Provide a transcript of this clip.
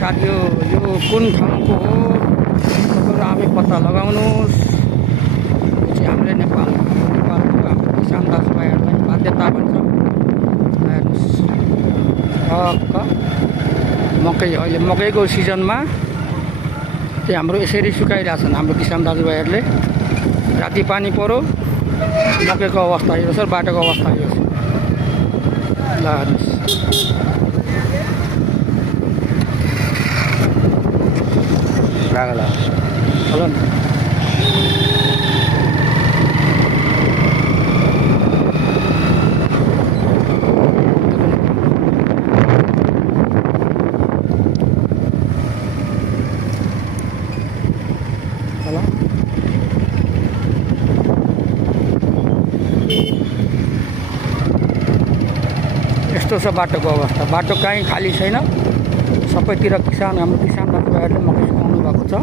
साथी यो कुन ठाउँको हो तपाईँहरू आफै पत्ता लगाउनुहोस्। यो चाहिँ हाम्रो नेपालको हाम्रो किसान दाजुभाइहरूलाई बाध्यता भन्छ। हेर्नुहोस् टक्क मकै, अहिले मकैको सिजनमा चाहिँ हाम्रो यसरी सुकाइरहेछन् हाम्रो किसान दाजुभाइहरूले। राति पानी पऱ्यो, मकैको अवस्था यो छ, बाटोको अवस्था यो छ। ल हेर्नुहोस् लागला हेलो नि हेलो यस्तो छ बाटोको अवस्था। बाटो कहीँ खाली छैन, सबैतिर किसान हाम्रो किसान दाजुभाइहरूले मकै सुकाउनु भएको छ।